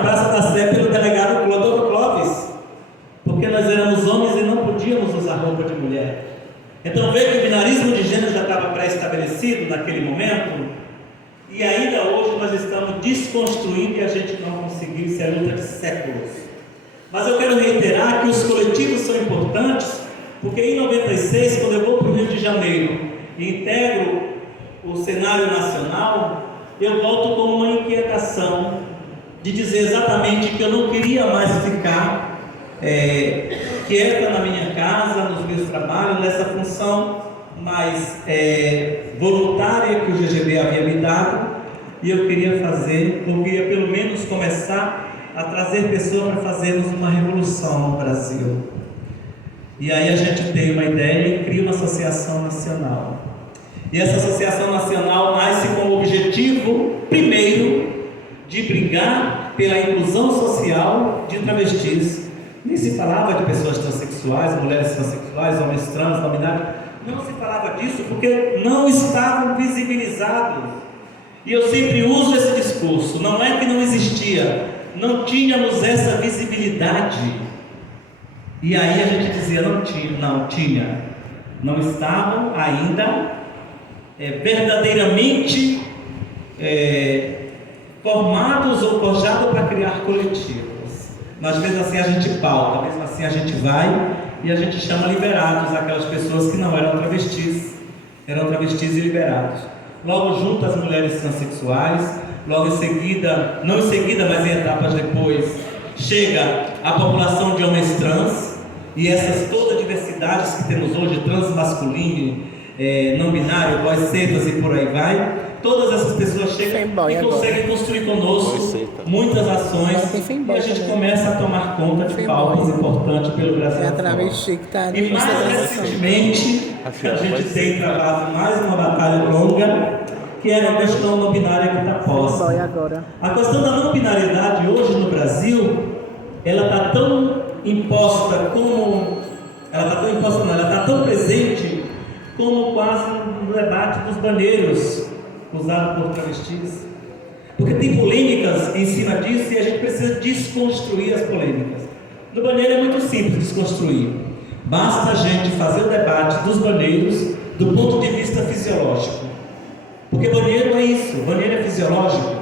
na Praça da Sé pelo delegado Clodovo Clóvis, porque nós éramos homens e não podíamos usar roupa de mulher. Então veja que o binarismo de gênero já estava pré-estabelecido naquele momento, e ainda hoje nós estamos desconstruindo e a gente não conseguiu, isso é luta de séculos. Mas eu quero reiterar que os coletivos são importantes, porque em 96, quando eu vou para o Rio de Janeiro e integro o cenário nacional, eu volto com uma inquietação de dizer exatamente que eu não queria mais ficar quieta na minha casa, nos meus trabalhos, nessa função mais voluntária que o GGB havia me dado, e eu queria pelo menos começar a trazer pessoas para fazermos uma revolução no Brasil. E aí a gente tem uma ideia e cria uma associação nacional. E essa associação nacional nasce com o objetivo, primeiro, de brigar pela inclusão social de travestis. Nem se falava de pessoas transexuais, mulheres transexuais, homens trans, não binários. Não se falava disso porque não estavam visibilizados. E eu sempre uso esse discurso. Não é que não existia, não tínhamos essa visibilidade. E aí a gente dizia, não tinha. Não estavam ainda verdadeiramente formados ou forjados para criar coletivos. Mas mesmo assim a gente pauta, mesmo assim a gente vai e a gente chama liberados aquelas pessoas que não eram travestis e liberados. Logo junto as mulheres transexuais, logo em seguida, não em seguida, mas em etapas depois, chega a população de homens trans, e essas todas as diversidades que temos hoje, transmasculino, não binário, boicetas e por aí vai, todas essas pessoas chegam e conseguem construir conosco muitas ações, e a gente começa a tomar conta de pautas importantes pelo Brasil. E mais recentemente, a gente tem travado mais uma batalha longa, que é a questão não binária que está posta. A questão da não binariedade hoje no Brasil, ela está tão imposta ela está tão presente como quase no debate dos banheiros usado por travestis, porque tem polêmicas em cima disso e a gente precisa desconstruir as polêmicas. No banheiro é muito simples desconstruir, basta a gente fazer o debate dos banheiros do ponto de vista fisiológico, porque banheiro é isso, banheiro é fisiológico.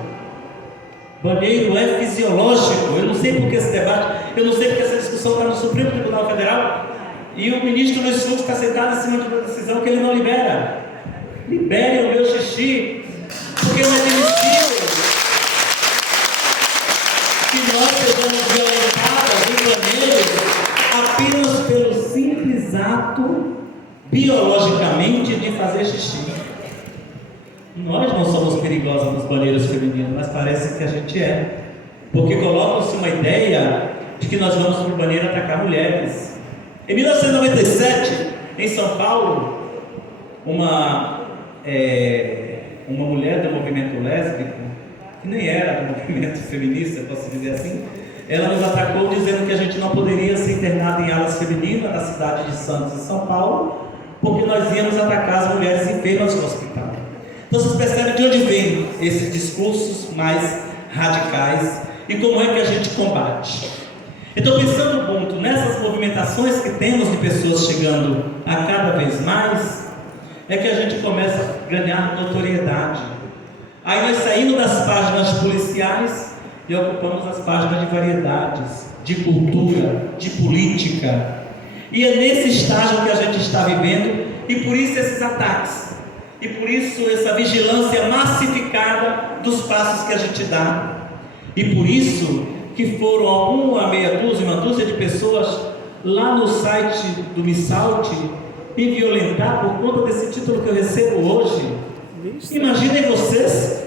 Banheiro é fisiológico. Eu não sei porque esse debate, eu não sei porque essa discussão está no Supremo Tribunal Federal e o ministro Luiz Fux está sentado em cima de uma decisão que ele não libera. Libere o meu xixi, porque não é admissível que nós sejamos violentadas em banheiros apenas pelo simples ato biologicamente de fazer xixi. Nós não somos perigosas nos banheiros femininos, mas parece que a gente é, porque colocam-se uma ideia de que nós vamos para o banheiro atacar mulheres. Em 1997, em São Paulo, uma mulher do movimento lésbico, que nem era do movimento feminista, posso dizer assim, ela nos atacou dizendo que a gente não poderia ser internado em alas femininas na cidade de Santos e São Paulo, porque nós íamos atacar as mulheres enfermas no hospital. Então vocês percebem de onde vêm esses discursos mais radicais e como é que a gente combate. Então, pensando muito nessas movimentações que temos de pessoas chegando a cada vez mais, é que a gente começa a ganhar notoriedade. Aí nós saímos das páginas policiais e ocupamos as páginas de variedades, de cultura, de política. E é nesse estágio que a gente está vivendo, e por isso esses ataques. E por isso essa vigilância massificada dos passos que a gente dá. E por isso que foram uma dúzia de pessoas lá no site do MeSalt me violentar por conta desse título que eu recebo hoje. Imaginem vocês,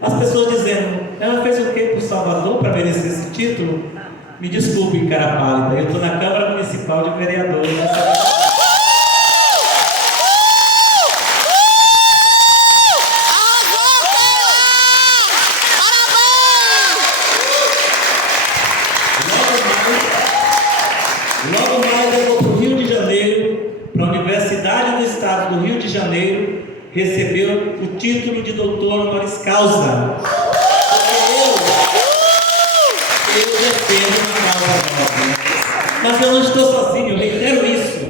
as pessoas dizendo, ela fez o que para o Salvador para merecer esse título? Me desculpe, cara pálida, eu estou na Câmara Municipal de Vereadores. Logo mais eu vou para o Rio de Janeiro, para a Universidade do Estado do Rio de Janeiro, receber o título de doutor honoris causa. eu defendo uma causa nobre. Mas eu não estou sozinho, eu reitero isso.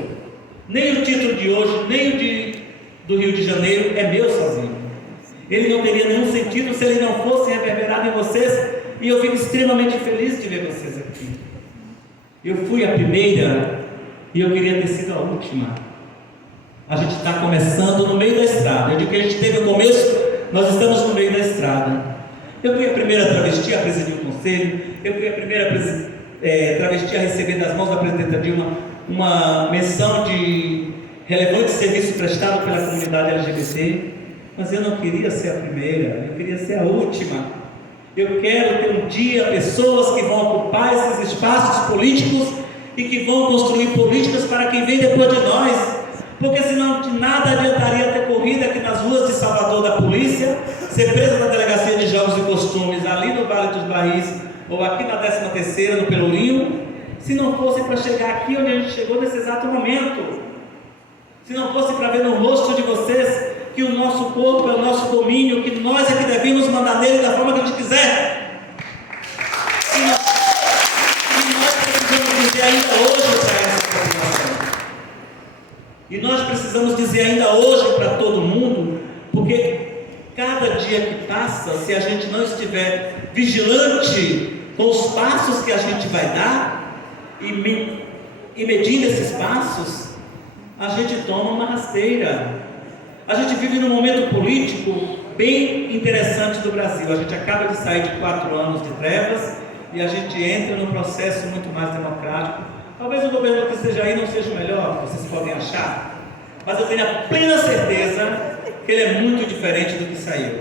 Nem o título de hoje, nem o do Rio de Janeiro é meu sozinho. Ele não teria nenhum sentido se ele não fosse reverberado em vocês, e eu fico extremamente feliz de ver vocês aqui. Eu fui a primeira e eu queria ter sido a última. A gente está começando no meio da estrada. Eu digo que a gente teve o começo, nós estamos no meio da estrada. Eu fui a primeira travesti a presidir o conselho, eu fui a primeira travesti a receber das mãos da presidenta Dilma uma menção de relevante serviço prestado pela comunidade LGBT, mas eu não queria ser a primeira, eu queria ser a última. Eu quero ter um dia pessoas que vão ocupar esses espaços políticos e que vão construir políticas para quem vem depois de nós, porque senão de nada adiantaria ter corrida aqui nas ruas de Salvador da polícia, ser preso na delegacia de jogos e costumes ali no Vale dos Barris ou aqui na 13ª no Pelourinho, se não fosse para chegar aqui onde a gente chegou nesse exato momento, se não fosse para ver no rosto de vocês que o nosso corpo é o nosso domínio, que nós é que devemos mandar nele da forma que a gente quiser. E nós precisamos dizer ainda hoje para essa população. E nós precisamos dizer ainda hoje para todo mundo, porque cada dia que passa, se a gente não estiver vigilante com os passos que a gente vai dar e medindo esses passos, a gente toma uma rasteira. A gente vive num momento político bem interessante do Brasil. A gente acaba de sair de 4 anos de trevas e a gente entra num processo muito mais democrático. Talvez o governo que esteja aí não seja o melhor, vocês podem achar, mas eu tenho a plena certeza que ele é muito diferente do que saiu.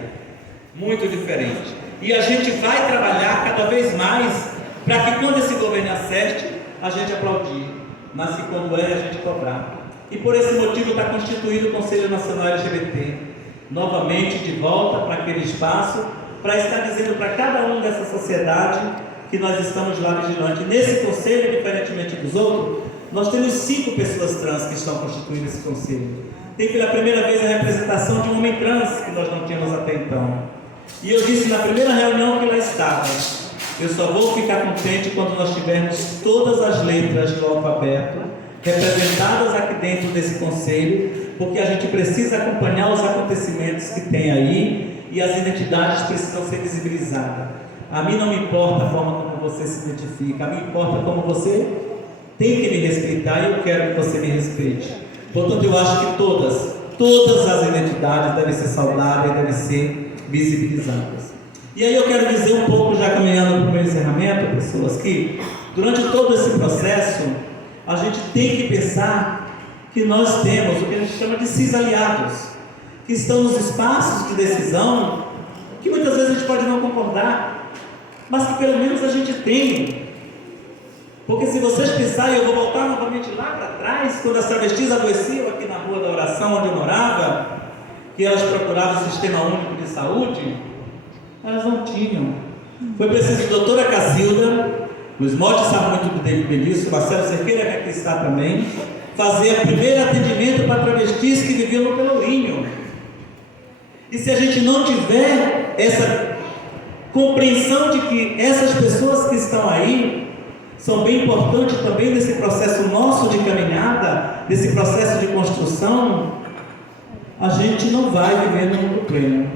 Muito diferente. E a gente vai trabalhar cada vez mais para que quando esse governo acerte, a gente aplaudir, mas que quando a gente cobrar. E por esse motivo está constituído o Conselho Nacional LGBT, novamente de volta para aquele espaço, para estar dizendo para cada um dessa sociedade que nós estamos lá vigilante. Nesse conselho, diferentemente dos outros, nós temos 5 pessoas trans que estão constituindo esse conselho. Tem pela primeira vez a representação de um homem trans, que nós não tínhamos até então. E eu disse na primeira reunião que lá estava, eu só vou ficar contente quando nós tivermos todas as letras do alfabeto representadas aqui dentro desse conselho, porque a gente precisa acompanhar os acontecimentos que tem aí e as identidades precisam ser visibilizadas. A mim não me importa a forma como você se identifica, a mim importa como você tem que me respeitar e eu quero que você me respeite. Portanto, eu acho que todas as identidades devem ser saudáveis, devem ser visibilizadas. E aí eu quero dizer um pouco, já caminhando para o meu encerramento, pessoas, que durante todo esse processo, a gente tem que pensar que nós temos o que a gente chama de cis-aliados, que estão nos espaços de decisão, que muitas vezes a gente pode não concordar, mas que pelo menos a gente tem. Porque se vocês pensarem, eu vou voltar novamente lá para trás, quando as travestis adoeciam aqui na Rua da Oração, onde eu morava, que elas procuravam o Sistema Único de Saúde, elas não tinham. Foi preciso a doutora Cacilda, Luiz Motti sabe muito bem disso, Marcelo Cerqueira, que aqui está também, fazer o primeiro atendimento para travestis que viviam no Pelourinho. E se a gente não tiver essa compreensão de que essas pessoas que estão aí são bem importantes também nesse processo nosso de caminhada, nesse processo de construção, a gente não vai viver no mundo pleno.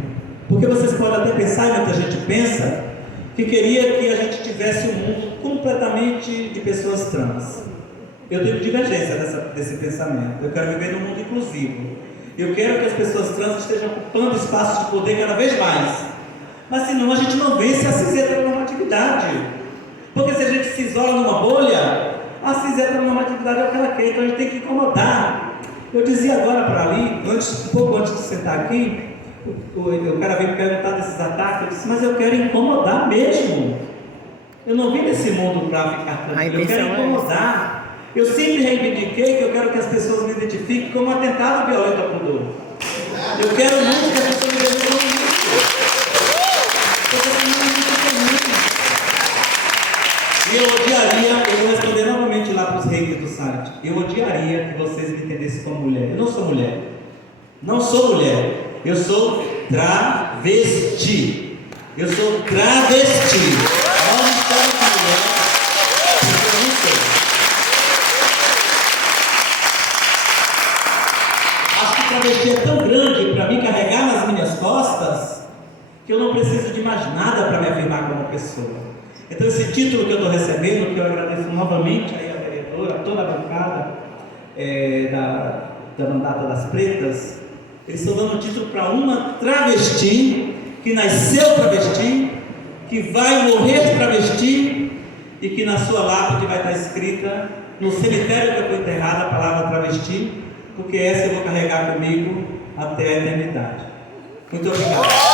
Porque vocês podem até pensar, e muita gente pensa, que queria que a gente tivesse um mundo completamente de pessoas trans. Eu tenho divergência desse pensamento. Eu quero viver num mundo inclusivo. Eu quero que as pessoas trans estejam ocupando espaços de poder cada vez mais. Mas senão a gente não vence a cis-heteronormatividade. Porque se a gente se isola numa bolha, a cis-heteronormatividade é o que ela quer, então a gente tem que incomodar. Eu dizia agora para ali, um pouco antes de sentar aqui, o cara veio me perguntar desses ataques, eu disse, mas eu quero incomodar mesmo. Eu não vim desse mundo para ficar tranquilo, eu quero incomodar. Eu sempre reivindiquei que eu quero que as pessoas me identifiquem como um atentado violento ao pudor. Eu quero muito que as pessoas me vejam como isso. Porque senão é muito comum. E eu odiaria, eu vou responder novamente lá para os reis do site, eu odiaria que vocês me entendessem como mulher. Eu não sou mulher. Não sou mulher. Eu sou travesti. Eu sou travesti. Nós estamos mulher. nas minhas costas que eu não preciso de mais nada para me afirmar como pessoa. Então esse título que eu estou recebendo, que eu agradeço novamente aí a vereadora, a toda a bancada da Mandata das Pretas, eles estão dando o título para uma travesti, que nasceu travesti, que vai morrer travesti, e que na sua lápide vai estar escrita, no cemitério que eu fui enterrada, a palavra travesti, porque essa eu vou carregar comigo até a eternidade. Muito obrigado.